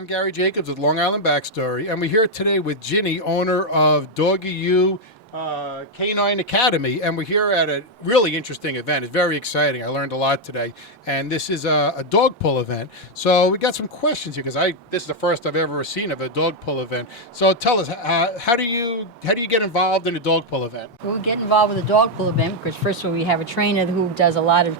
I'm Gary Jacobs with Long Island Backstory, and we're here today with Ginny, owner of Doggie U K-9 Academy, and we're here at a really interesting event. It's very exciting. I learned a lot today, and this is a dog pull event. So we got some questions here because this is the first I've ever seen of a dog pull event. So tell us, how do you get involved in a dog pull event? We'll get involved with a dog pull event because first of all, we have a trainer who does a lot of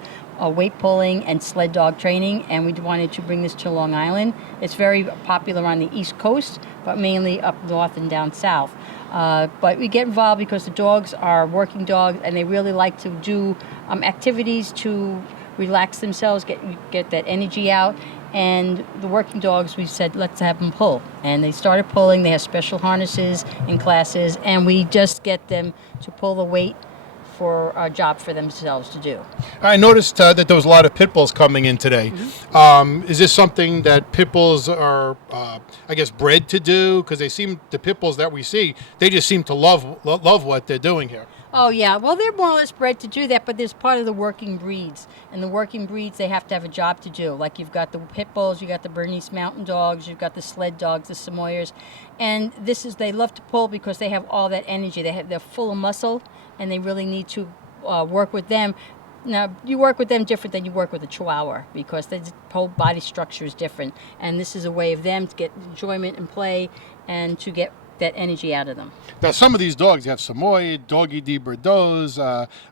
weight pulling and sled dog training, and we wanted to bring this to Long Island. It's very popular on the East Coast, but mainly up north and down south. But we get involved because the dogs are working dogs, and they really like to do activities to relax themselves, get that energy out. And the working dogs, we said, let's have them pull. And they started pulling. They have special harnesses in classes, and we just get them to pull the weight for a job for themselves to do. I noticed that there was a lot of pit bulls coming in today. Mm-hmm. Is this something that pit bulls are, I guess, bred to do? Because the pit bulls that we see, they just seem to love what they're doing here. Oh, yeah. Well, they're more or less bred to do that, but there's part of the working breeds. And the working breeds, they have to have a job to do. Like you've got the pit bulls, you've got the Bernese Mountain Dogs, you've got the sled dogs, the Samoyeds. And they love to pull because they have all that energy. They're full of muscle, and they really need to work with them. Now, you work with them different than you work with a Chihuahua because the whole body structure is different. And this is a way of them to get enjoyment and play and to get that energy out of them. Now, some of these dogs, you have Samoyed, Doggie de Bordeaux,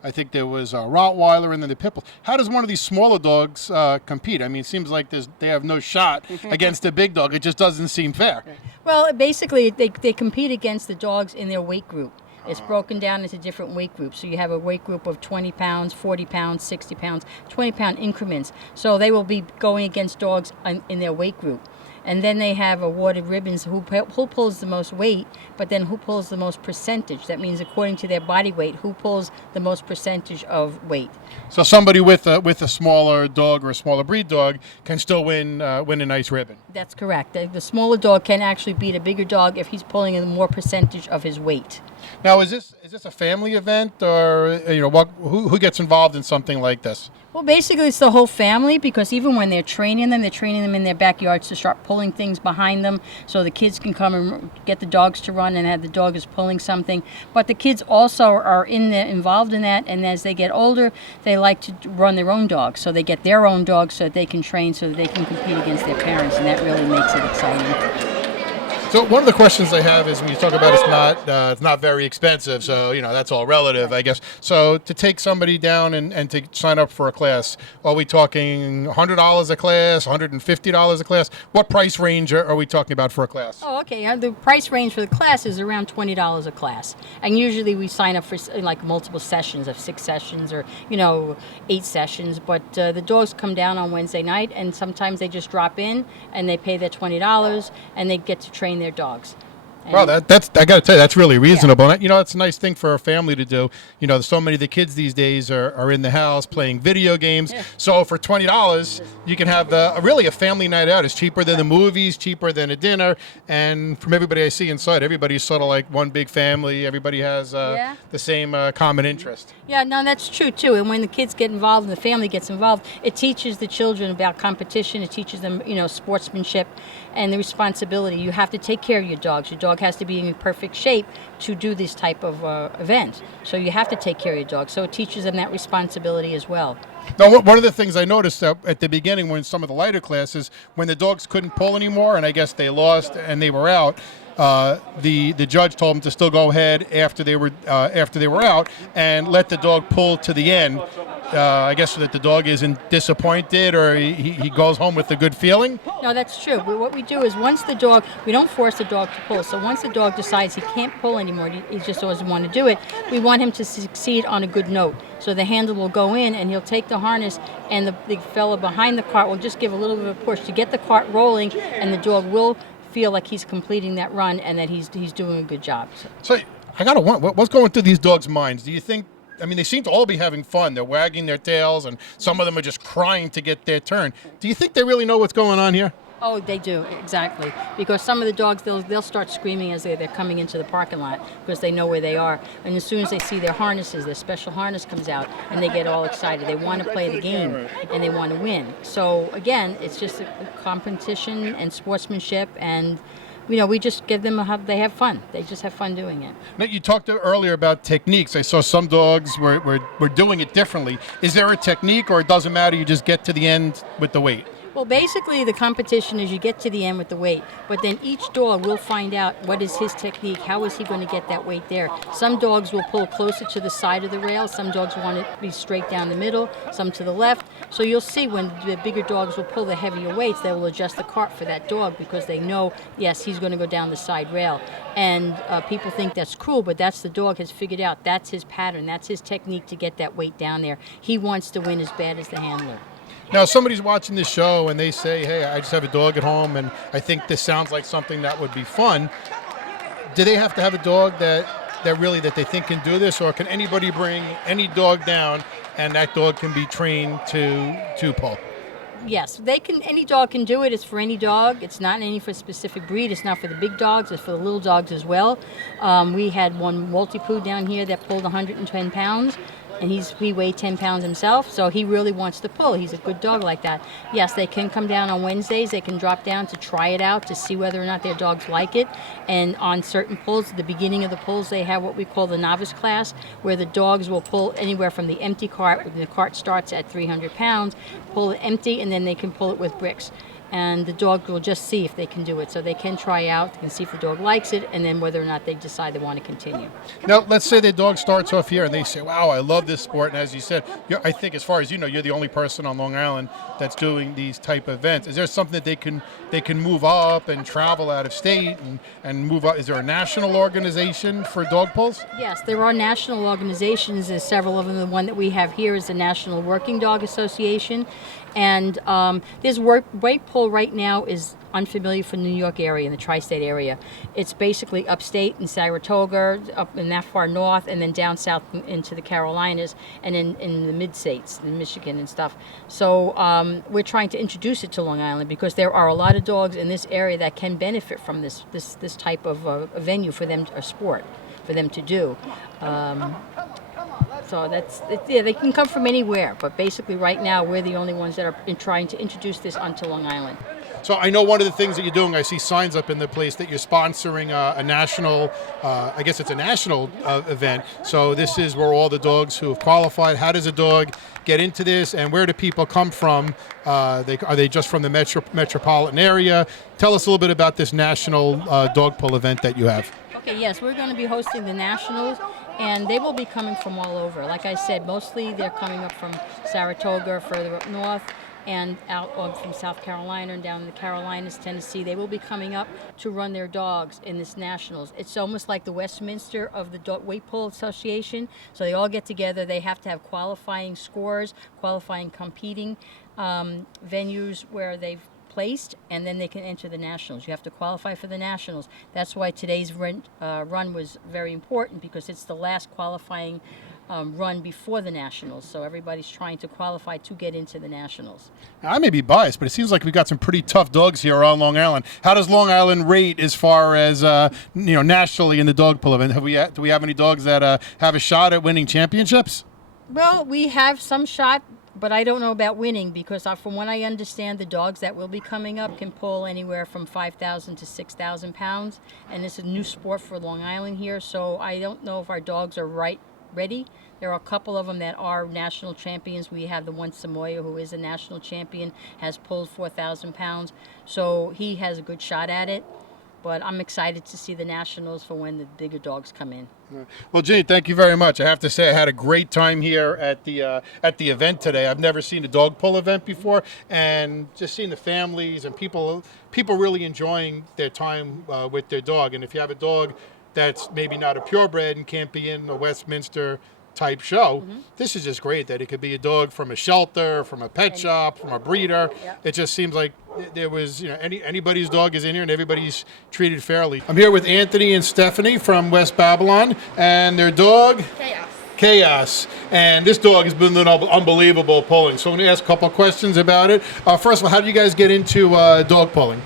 I think there was a Rottweiler, and then the pit bull. How does one of these smaller dogs compete? I mean, it seems like they have no shot against the big dog. It just doesn't seem fair. Well, basically, they compete against the dogs in their weight group. It's broken down into different weight groups. So you have a weight group of 20 pounds, 40 pounds, 60 pounds, 20-pound increments. So they will be going against dogs in their weight group. And then they have awarded ribbons who pulls the most weight, but then who pulls the most percentage. That means according to their body weight, who pulls the most percentage of weight. So somebody with a smaller dog or a smaller breed dog can still win a nice ribbon. That's correct. The smaller dog can actually beat a bigger dog if he's pulling in more percentage of his weight. Now, is this a family event, or who gets involved in something like this? Well, basically, it's the whole family, because even when they're training them in their backyards to start pulling things behind them so the kids can come and get the dogs to run and have the dog is pulling something. But the kids also are involved in that, and as they get older, they like to run their own dogs. So they get their own dogs so that they can train, so that they can compete against their parents, and that really makes it exciting. So one of the questions I have is when you talk about it's not very expensive, so that's all relative, I guess. So to take somebody down and to sign up for a class, are we talking $100 a class, $150 a class? What price range are we talking about for a class? Oh, okay. The price range for the class is around $20 a class, and usually we sign up for like multiple sessions of 6 sessions or 8 sessions. But the dogs come down on Wednesday night, and sometimes they just drop in and they pay their $20 and they get to train their dogs. Well, that's I got to tell you, that's really reasonable. Yeah. It's a nice thing for a family to do. So many of the kids these days are in the house playing video games. Yeah. So for $20, you can have really a family night out. It's cheaper than the movies, cheaper than a dinner. And from everybody I see inside, everybody's sort of like one big family. Everybody has the same common interest. Yeah, no, that's true too. And when the kids get involved and the family gets involved, it teaches the children about competition. It teaches them, sportsmanship and the responsibility. You have to take care of your dogs. Your dog has to be in perfect shape to do this type of event. So you have to take care of your dog. So it teaches them that responsibility as well. Now, one of the things I noticed at the beginning when some of the lighter classes, when the dogs couldn't pull anymore, and I guess they lost and they were out, the judge told them to still go ahead after they were out and let the dog pull to the end. I guess so that the dog isn't disappointed or he goes home with a good feeling. No, that's true. But what we do is we don't force the dog to pull. So once the dog decides he can't pull anymore, he just doesn't want to do it, we want him to succeed on a good note. So the handle will go in and he'll take the harness, and the fella behind the cart will just give a little bit of a push to get the cart rolling, and the dog will feel like he's completing that run and that he's doing a good job. So I got to wonder, what's going through these dogs' minds? Do you think, they seem to all be having fun. They're wagging their tails, and some of them are just crying to get their turn. Do you think they really know what's going on here? Oh, they do, exactly. Because some of the dogs, they'll start screaming as they're coming into the parking lot because they know where they are. And as soon as they see their harnesses, their special harness comes out, and they get all excited. They want to play the game, and they want to win. So again, it's just a competition and sportsmanship, and we just give them they have fun. They just have fun doing it. Now, you talked earlier about techniques. I saw some dogs were doing it differently. Is there a technique, or it doesn't matter, you just get to the end with the weight? Well, basically, the competition is you get to the end with the weight, but then each dog will find out what is his technique, how is he going to get that weight there. Some dogs will pull closer to the side of the rail, some dogs want it to be straight down the middle, some to the left. So you'll see when the bigger dogs will pull the heavier weights, they will adjust the cart for that dog because they know, yes, he's going to go down the side rail. And people think that's cruel, but that's the dog has figured out. That's his pattern, that's his technique to get that weight down there. He wants to win as bad as the handler. Now, somebody's watching this show and they say, hey, I just have a dog at home and I think this sounds like something that would be fun. Do they have to have a dog that they think can do this, or can anybody bring any dog down and that dog can be trained to pull? Yes, they can. Any dog can do it. It's for any dog. It's not any for a specific breed. It's not for the big dogs. It's for the little dogs as well. We had one Maltipoo down here that pulled 110 pounds. And he weighed 10 pounds himself, so he really wants to pull. He's a good dog like that. Yes, they can come down on Wednesdays. They can drop down to try it out to see whether or not their dogs like it. And on certain pulls, at the beginning of the pulls, they have what we call the novice class, where the dogs will pull anywhere from the empty cart, when the cart starts at 300 pounds, pull it empty, and then they can pull it with bricks. And the dog will just see if they can do it. So they can try out, they can see if the dog likes it, and then whether or not they decide they want to continue. Now, let's say the dog starts off here and they say, wow, I love this sport. And as you said, I think as far as you know, you're the only person on Long Island that's doing these type of events. Is there something that they can move up and travel out of state and move up? Is there a national organization for dog pulls? Yes, there are national organizations. There's several of them. The one that we have here is the National Working Dog Association. And there's weight pull right now is unfamiliar for the New York area, in the tri-state area. It's basically upstate in Saratoga, up in that far north, and then down south into the Carolinas, and in the mid-states, in Michigan and stuff. So we're trying to introduce it to Long Island because there are a lot of dogs in this area that can benefit from this type of a venue for them, a sport for them to do. So they can come from anywhere, but basically right now we're the only ones that are trying to introduce this onto Long Island. So I know one of the things that you're doing, I see signs up in the place that you're sponsoring a national, I guess it's a national event. So this is where all the dogs who have qualified. How does a dog get into this, and where do people come from? Are they just from the metropolitan area? Tell us a little bit about this national dog pull event that you have. Okay, yes, we're going to be hosting the Nationals, and they will be coming from all over. Like I said, mostly they're coming up from Saratoga, further up north, and out from South Carolina and down in the Carolinas, Tennessee. They will be coming up to run their dogs in this Nationals. It's almost like the Westminster of the Weight Pull Association. So they all get together. They have to have qualifying scores, qualifying competing venues where they've placed, and then they can enter the Nationals. You have to qualify for the Nationals. That's why today's run was very important, because it's the last qualifying run before the Nationals. So everybody's trying to qualify to get into the Nationals. Now, I may be biased, but it seems like we've got some pretty tough dogs here on Long Island. How does Long Island rate as far as nationally in the dog pull event? Do we have any dogs that have a shot at winning championships? Well, we have some shot, but I don't know about winning, because from what I understand, the dogs that will be coming up can pull anywhere from 5,000 to 6,000 pounds. And it's a new sport for Long Island here, so I don't know if our dogs are ready. There are a couple of them that are national champions. We have the one Samoa, who is a national champion, has pulled 4,000 pounds. So he has a good shot at it. But I'm excited to see the Nationals for when the bigger dogs come in. Well, Ginny, thank you very much. I have to say I had a great time here at the event today. I've never seen a dog pull event before, and just seeing the families and people really enjoying their time with their dog. And if you have a dog that's maybe not a purebred and can't be in a Westminster type show, this is just great that it could be a dog from a shelter, from a pet shop, from a breeder. Yep. It just seems like there was, anybody's dog is in here and everybody's treated fairly. I'm here with Anthony and Stephanie from West Babylon, and their dog Chaos, and this dog has been doing unbelievable pulling. So I'm going to ask a couple of questions about it. First of all, how did you guys get into dog pulling?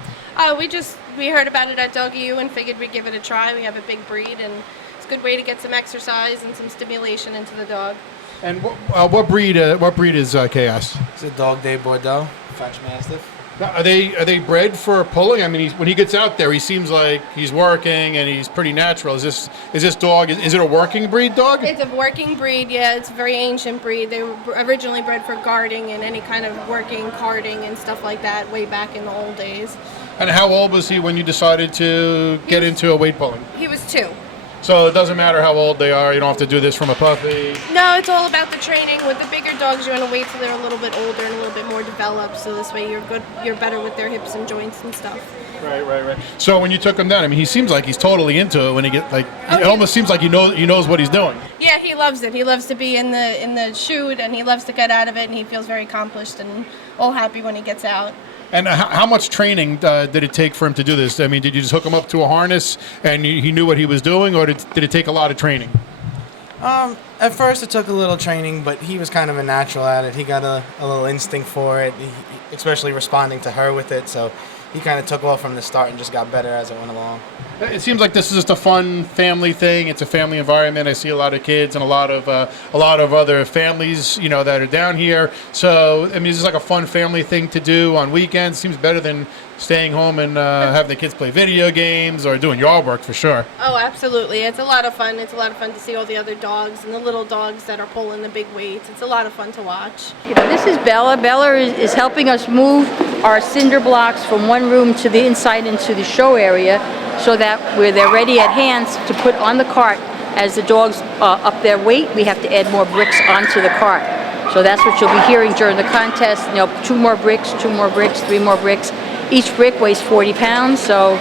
We heard about it at Doggie U and figured we'd give it a try. We have a big breed, and it's a good way to get some exercise and some stimulation into the dog. And what breed is Chaos? It's a Dog de Bordeaux, French Mastiff. Now, are they bred for pulling? I mean, when he gets out there, he seems like he's working and he's pretty natural. Is this dog? Is it a working breed dog? It's a working breed. Yeah, it's a very ancient breed. They were originally bred for guarding and any kind of working, carting, and stuff like that way back in the old days. And how old was he when you decided to get into a weight pulling? He was 2. So it doesn't matter how old they are. You don't have to do this from a puppy. No, it's all about the training. With the bigger dogs, you want to wait till they're a little bit older and a little bit more developed, so this way you're better with their hips and joints and stuff. Right. So when you took him down, I mean, he seems like he's totally into it. When he it almost seems like he knows what he's doing. Yeah, he loves it. He loves to be in the chute, and he loves to get out of it, and he feels very accomplished and all happy when he gets out. And how much training did it take for him to do this? I mean, did you just hook him up to a harness and he knew what he was doing, or did it take a lot of training? At first it took a little training, but he was kind of a natural at it. He got a little instinct for it, especially responding to her with it, so he kind of took off from the start and just got better as it went along. It seems like this is just a fun family thing. It's a family environment. I see a lot of kids and a lot of other families, that are down here. So I mean, it's just like a fun family thing to do on weekends. Seems better than staying home and having the kids play video games or doing yard work for sure. Oh, absolutely. It's a lot of fun. It's a lot of fun to see all the other dogs and the little dogs that are pulling the big weights. It's a lot of fun to watch. This is Bella. Bella is helping us move our cinder blocks from one room to the inside into the show area, so that where they're ready at hand to put on the cart. As the dogs up their weight, we have to add more bricks onto the cart. So that's what you'll be hearing during the contest. 2 more bricks, 2 more bricks, 3 more bricks. Each brick weighs 40 pounds, so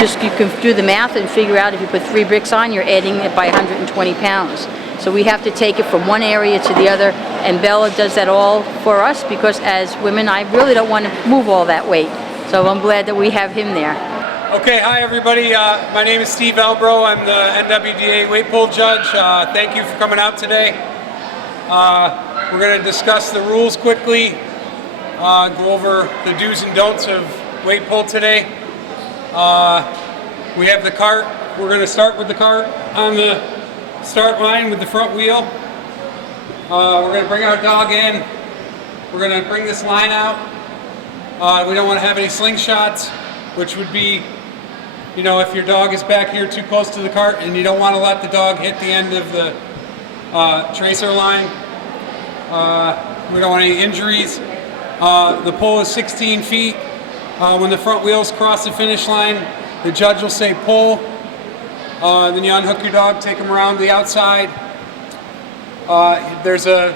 you can do the math and figure out if you put 3 bricks on, you're adding it by 120 pounds. So we have to take it from one area to the other, and Bella does that all for us, because as women, I really don't want to move all that weight. So I'm glad that we have him there. Okay, hi everybody. My name is Steve Elbro. I'm the NWDA weight pull judge. Thank you for coming out today. We're going to discuss the rules quickly, go over the do's and don'ts of weight pull today. We have the cart. We're going to start with the cart on the start line with the front wheel. We're going to bring our dog in. We're going to bring this line out. We don't want to have any slingshots, which would be, if your dog is back here too close to the cart and you don't want to let the dog hit the end of the tracer line. We don't want any injuries. The pull is 16 feet. When the front wheels cross the finish line, the judge will say pull. Then you unhook your dog, take him around the outside. There's a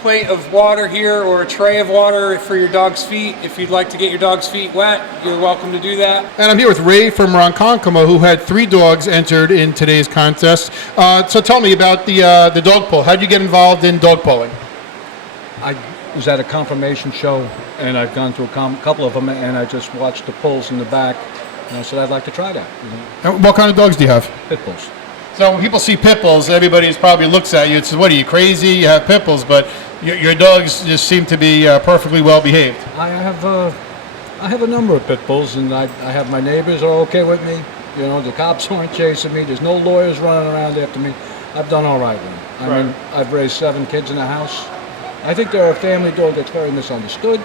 plate of water here, or a tray of water for your dog's feet. If you'd like to get your dog's feet wet, you're welcome to do that. And I'm here with Ray from Ronkonkoma, who had 3 dogs entered in today's contest. So tell me about the dog pull. How did you get involved in dog pulling? I was at a confirmation show, and I've gone to a couple of them, and I just watched the pulls in the back, and I said I'd like to try that. And what kind of dogs do you have? Pit bulls. So when people see pit bulls, everybody probably looks at you and says, "What are you, crazy? You have pit bulls?" But your dogs just seem to be perfectly well behaved. I have a number of pit bulls, and I have my neighbors are okay with me. The cops aren't chasing me. There's no lawyers running around after me. I've done all right with them. I mean, I've raised 7 kids in the house. I think they're a family dog that's very misunderstood.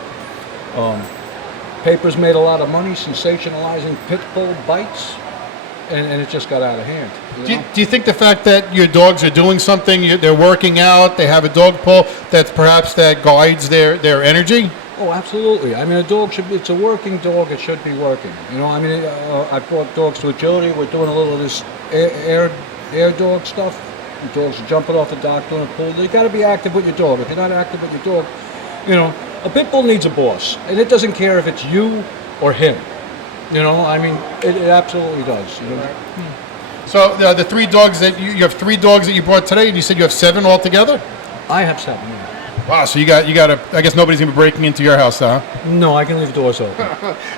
Papers made a lot of money sensationalizing pit bull bites, and it just got out of hand. Do you think the fact that your dogs are doing something, they're working out, they have a dog pull, that guides their energy? Oh, absolutely. I mean, it's a working dog, it should be working. I brought dogs to agility. We're doing a little of this air dog stuff. The dogs are jumping off the dock, doing a pull. You got to be active with your dog. If you're not active with your dog, a pit bull needs a boss, and it doesn't care if it's you or him. It absolutely does. So the 3 dogs that you have 3 dogs that you brought today, and you said you have 7 altogether? I have 7. Yeah. Wow, so you got I guess nobody's gonna be breaking into your house, huh? No, I can leave doors open.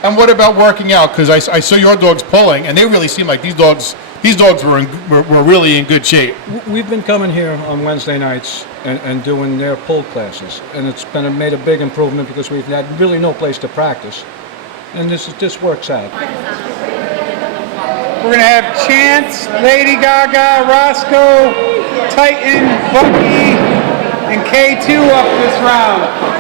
And what about working out? Because I saw your dogs pulling, and they really seem like these dogs were really in good shape. We've been coming here on Wednesday nights and doing their pull classes, and it's made a big improvement because we've had really no place to practice, and this works out. We're going to have Chance, Lady Gaga, Roscoe, Titan, Bucky, and K2 up this round.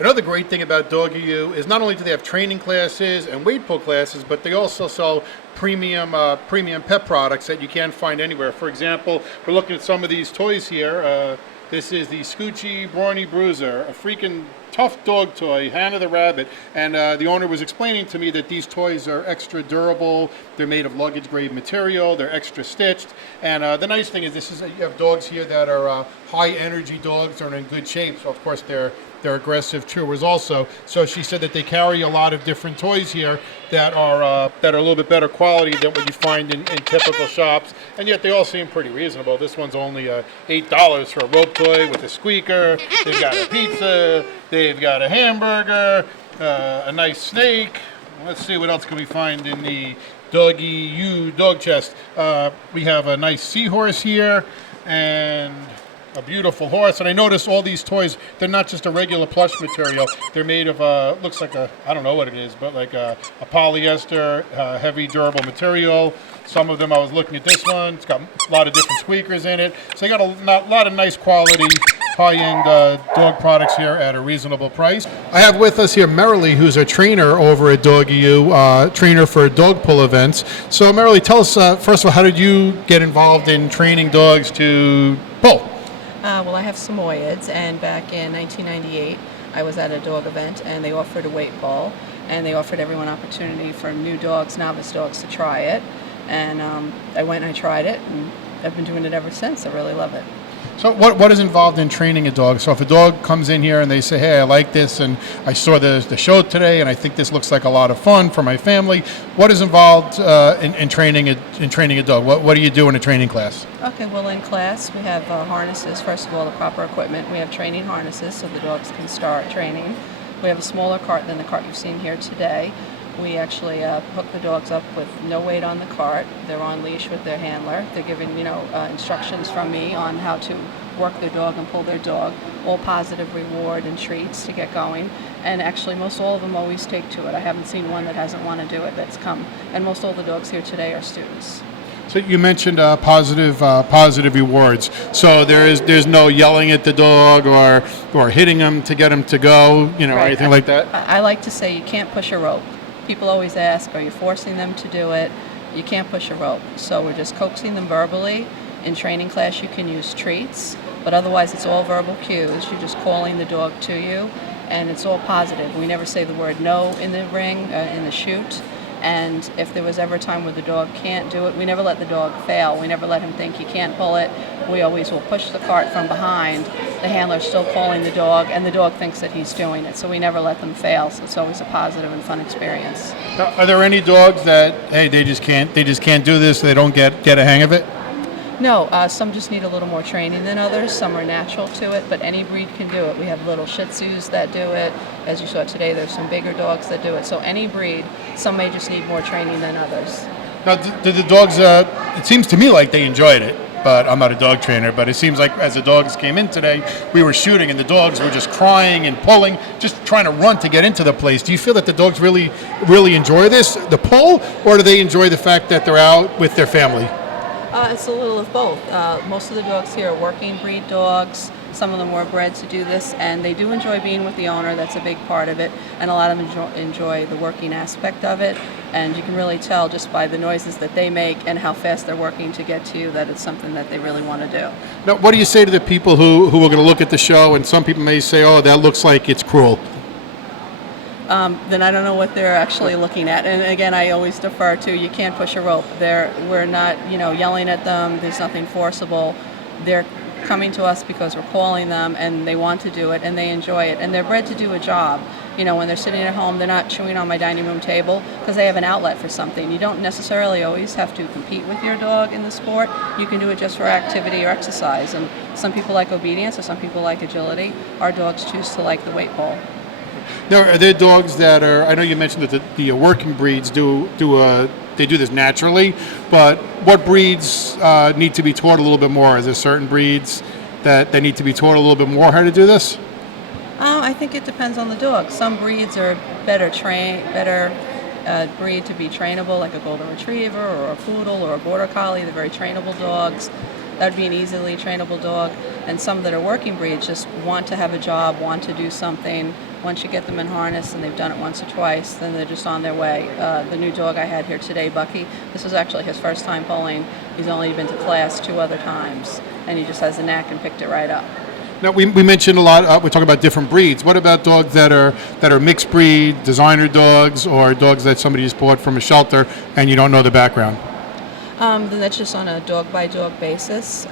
Another great thing about Doggie U is not only do they have training classes and weight pull classes, but they also sell premium pet products that you can't find anywhere. For example, we're looking at some of these toys here. This is the Scoochie Brawny Bruiser, a freaking tough dog toy, Hannah the Rabbit. And the owner was explaining to me that these toys are extra durable. They're made of luggage grade material. They're extra stitched. And the nice thing is you have dogs here that are high energy dogs. They're in good shape. So of course they're aggressive chewers also. So she said that they carry a lot of different toys here that are a little bit better quality than what you find in typical shops, and yet they all seem pretty reasonable. This one's only $8 for a rope toy with a squeaker. They've got a pizza, they've got a hamburger, a nice snake. Let's see what else can we find in the Doggie U dog chest. We have a nice seahorse here and a beautiful horse. And I noticed all these toys, they're not just a regular plush material. They're made of looks like I don't know what it is, but like a polyester, heavy durable material. Some of them, I was looking at this one, it's got a lot of different squeakers in it. So you got a lot of nice quality, high-end dog products here at a reasonable price. I have with us here Marilee, who's a trainer over at Doggie U, trainer for dog pull events. So Marilee, tell us, first of all, how did you get involved in training dogs to pull? Well, I have Samoyeds, and back in 1998, I was at a dog event, and they offered a weight pull, and they offered everyone opportunity for new dogs, novice dogs, to try it. And I went and I tried it, and I've been doing it ever since. I really love it. So what is involved in training a dog? So if a dog comes in here and they say, hey, I like this, and I saw the show today, and I think this looks like a lot of fun for my family, what is involved in training a dog? What do you do in a training class? Okay, well, in class, we have harnesses. First of all, the proper equipment. We have training harnesses so the dogs can start training. We have a smaller cart than the cart you've seen here today. We actually hook the dogs up with no weight on the cart. They're on leash with their handler. They're given, instructions from me on how to work their dog and pull their dog. All positive reward and treats to get going. And actually, most all of them always take to it. I haven't seen one that hasn't want to do it that's come. And most all the dogs here today are students. So you mentioned positive rewards. So there's no yelling at the dog or hitting them to get them to go, right. Or anything like that? I like to say you can't push a rope. People always ask, are you forcing them to do it? You can't push a rope. So we're just coaxing them verbally. In training class, you can use treats, but otherwise it's all verbal cues. You're just calling the dog to you, and it's all positive. We never say the word no in the ring, in the chute. And if there was ever a time where the dog can't do it, we never let the dog fail. We never let him think he can't pull it. We always will push the cart from behind. The handler's still calling the dog, and the dog thinks that he's doing it. So we never let them fail. So it's always a positive and fun experience. Now, are there any dogs that, hey, they just can't do this, they don't get a hang of it? No, some just need a little more training than others. Some are natural to it, but any breed can do it. We have little Shih Tzus that do it. As you saw today, there's some bigger dogs that do it. So any breed, some may just need more training than others. Now, did the dogs, it seems to me like they enjoyed it. but I'm not a dog trainer. But it seems like as the dogs came in today, we were shooting and the dogs were just crying and pulling, just trying to run to get into the place. Do you feel that the dogs really enjoy this, the pull, or do they enjoy the fact that they're out with their family? It's a little of both. Most of the dogs here are working breed dogs. Some of them were bred to do this, and they do enjoy being with the owner. That's a big part of it, and a lot of them enjoy the working aspect of it. And you can really tell just by the noises that they make and how fast they're working to get to you that it's something that they really want to do. Now, what do you say to the people who are going to look at the show, and some people may say, "Oh, that looks like it's cruel"? Then I don't know what they're actually looking at. And again, I always defer to you can't push a rope. We're not, yelling at them. There's nothing forcible. They're coming to us because we're calling them and they want to do it and they enjoy it. And they're bred to do a job. When they're sitting at home, they're not chewing on my dining room table because they have an outlet for something. You don't necessarily always have to compete with your dog in the sport. You can do it just for activity or exercise. And some people like obedience or some people like agility. Our dogs choose to like the weight pull. Now, are there dogs that are? I know you mentioned that the working breeds they do this naturally, but what breeds need to be taught a little bit more? Is there certain breeds that they need to be taught a little bit more how to do this? I think it depends on the dog. Some breeds are better breed to be trainable, like a golden retriever or a poodle or a border collie. They're very trainable dogs. That would be an easily trainable dog. And some that are working breeds just want to have a job, want to do something. Once you get them in harness and they've done it once or twice, then they're just on their way. The new dog I had here today, Bucky, this was actually his first time pulling. He's only been to class 2 other times, and he just has a knack and picked it right up. Now, we mentioned a lot, we're talking about different breeds. What about dogs that are mixed breed, designer dogs, or dogs that somebody just bought from a shelter and you don't know the background? Then that's just on a dog-by-dog basis.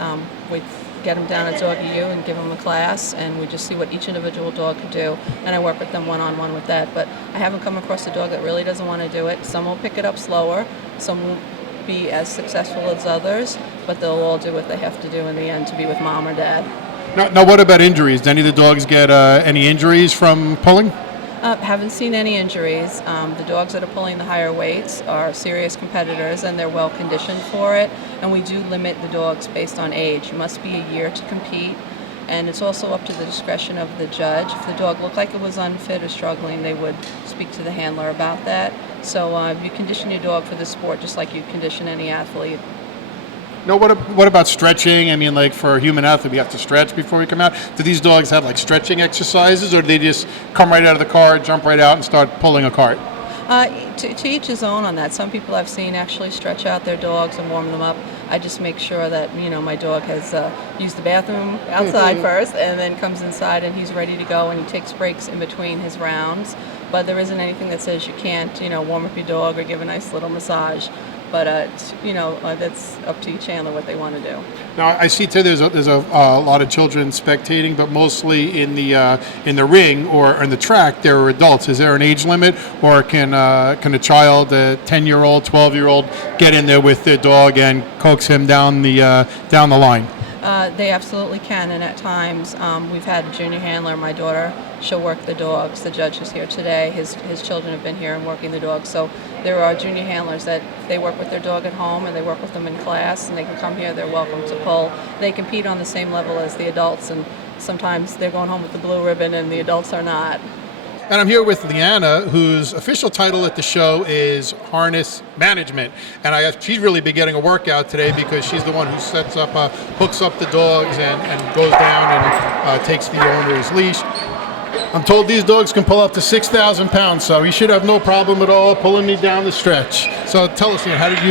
We get them down at Doggie U and give them a class, and we just see what each individual dog can do, and I work with them one-on-one with that. But I haven't come across a dog that really doesn't want to do it. Some will pick it up slower, some won't be as successful as others, but they'll all do what they have to do in the end to be with mom or dad. Now, what about injuries? Do any of the dogs get any injuries from pulling? Haven't seen any injuries. The dogs that are pulling the higher weights are serious competitors and they're well conditioned for it. And we do limit the dogs based on age. You must be a year to compete. And it's also up to the discretion of the judge. If the dog looked like it was unfit or struggling, they would speak to the handler about that. So you condition your dog for the sport just like you condition any athlete. No, what about stretching? I mean, like for a human athlete, we have to stretch before we come out. Do these dogs have like stretching exercises, or do they just come right out of the car, jump right out, and start pulling a cart? To each his own on that. Some people I've seen actually stretch out their dogs and warm them up. I just make sure that my dog has used the bathroom outside first, and then comes inside and he's ready to go, and he takes breaks in between his rounds. But there isn't anything that says you can't, warm up your dog or give a nice little massage. But that's up to each handler what they want to do. Now I see too. There's a lot of children spectating, but mostly in the ring or in the track there are adults. Is there an age limit, or can a child, a 10-year-old, 12-year-old, get in there with their dog and coax him down the line? They absolutely can, and at times we've had a junior handler. My daughter, she'll work the dogs. The judge is here today. His children have been here and working the dogs. So there are junior handlers that they work with their dog at home and they work with them in class, and they can come here. They're welcome to pull. They compete on the same level as the adults, and sometimes they're going home with the blue ribbon and the adults are not. And I'm here with Leanna, whose official title at the show is Harness Management. And she's really been getting a workout today because she's the one who hooks up the dogs and goes down and takes the owner's leash. I'm told these dogs can pull up to 6,000 pounds, so you should have no problem at all pulling me down the stretch. So tell us, how did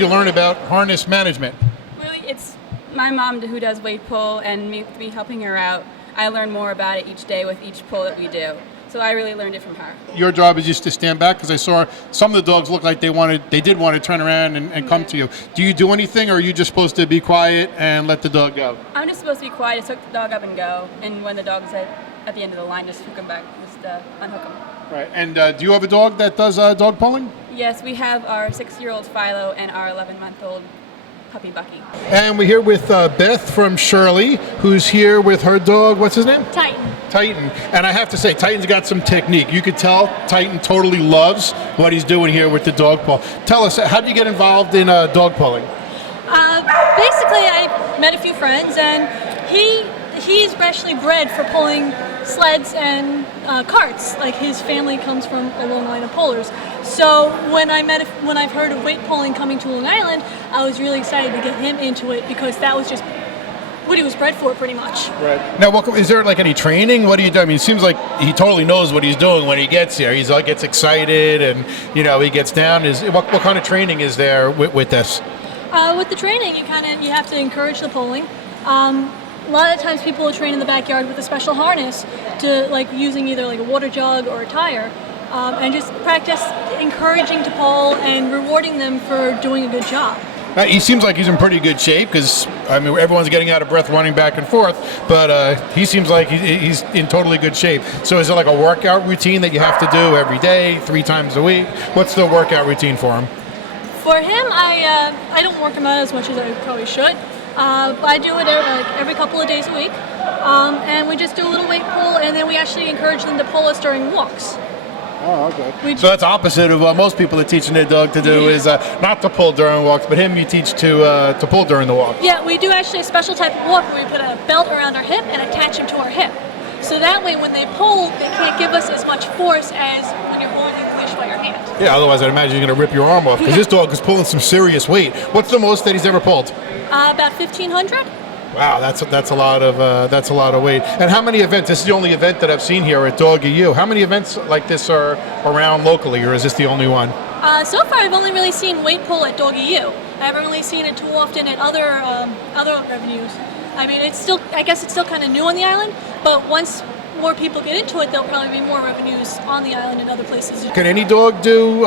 you learn about harness management? Really, it's my mom who does weight pull, and me helping her out. I learn more about it each day with each pull that we do. So I really learned it from her. Your job is just to stand back, because I saw some of the dogs look like they did want to turn around and come to you. Do you do anything, or are you just supposed to be quiet and let the dog go? I'm just supposed to be quiet, just hook the dog up and go. And when the dog's at the end of the line, just hook him back, just unhook him. Right. And do you have a dog that does dog pulling? Yes, we have our 6-year-old Philo and our 11-month-old puppy Bucky. And we're here with Beth from Shirley, who's here with her dog. What's his name? Titan. And I have to say, Titan's got some technique. You could tell Titan totally loves what he's doing here with the dog pull. Tell us, how did you get involved in dog pulling? basically, I met a few friends, and he's actually bred for pulling sleds and carts. Like his family comes from a long line of pullers. So when I've heard of weight pulling coming to Long Island, I was really excited to get him into it because that was just what he was bred for, pretty much. Right. Now, is there like any training? What do you do? I mean, it seems like he totally knows what he's doing when he gets here. He's like gets excited, and he gets down. What kind of training is there with this? With the training, you have to encourage the pulling. A lot of times people will train in the backyard with a special harness to like using either like a water jug or a tire, and just practice encouraging to pull and rewarding them for doing a good job. He seems like he's in pretty good shape because, I mean, everyone's getting out of breath running back and forth, but he seems like he's in totally good shape. So is it like a workout routine that you have to do every day, 3 times a week? What's the workout routine for him? For him, I don't work him out as much as I probably should. I do it every couple of days a week, and we just do a little weight pull, and then we actually encourage them to pull us during walks. Oh, okay. So that's opposite of what most people are teaching their dog to do is not to pull during walks, but him you teach to pull during the walk. Yeah, we do actually a special type of walk where we put a belt around our hip and attach him to our hip. So that way when they pull, they can't give us as much force as when you're holding the leash by your hand. Yeah, otherwise I'd imagine you're going to rip your arm off because this dog is pulling some serious weight. What's the most that he's ever pulled? About 1,500. Wow, that's a lot of weight. And how many events? This is the only event that I've seen here at Doggie U. How many events like this are around locally, or is this the only one? So far, I've only really seen weight pull at Doggie U. I haven't really seen it too often at other revenues. I mean, I guess it's still kind of new on the island, but once more people get into it, there'll probably be more revenues on the island and other places. Can any dog do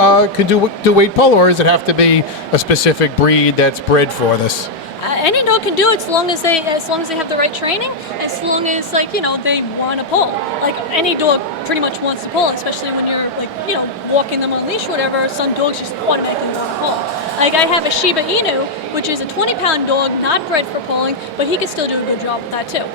weight pull, or does it have to be a specific breed that's bred for this? Any dog can do it as long as they have the right training, as long as they want to pull. Like any dog pretty much wants to pull, especially when you're walking them on a leash or whatever. Some dogs just automatically want to pull. Like I have a Shiba Inu, which is a 20-pound dog, not bred for pulling, but he can still do a good job with that too.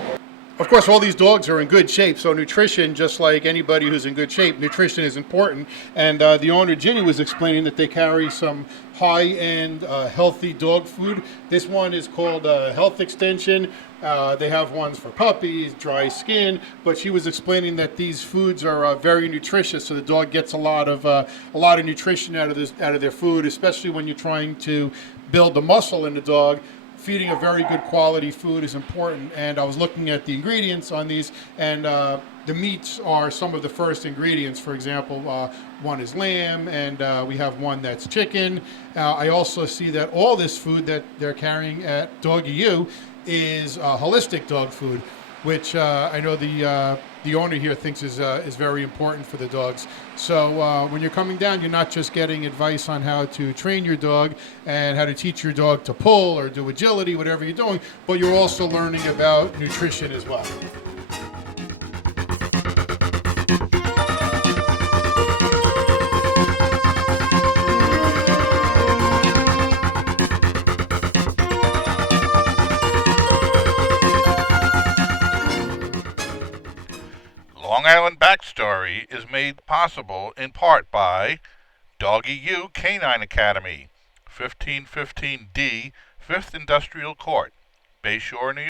Of course, all these dogs are in good shape, so nutrition, just like anybody who's in good shape, nutrition is important. And the owner, Ginny, was explaining that they carry some high-end healthy dog food. This one is called Health Extension. They have ones for puppies, dry skin, but she was explaining that these foods are very nutritious, so the dog gets a lot of nutrition out of their food, especially when you're trying to build the muscle in the dog. Feeding a very good quality food is important, and I was looking at the ingredients on these, and the meats are some of the first ingredients. For example, one is lamb, and we have one that's chicken. I also see that all this food that they're carrying at Doggie U is holistic dog food, which I know the owner here thinks is very important for the dogs. So when you're coming down, you're not just getting advice on how to train your dog and how to teach your dog to pull or do agility, whatever you're doing, but you're also learning about nutrition as well. Long Island Backstory is made possible in part by Doggie U K-9 Academy, 1515D, 5th Industrial Court, Bayshore, New York.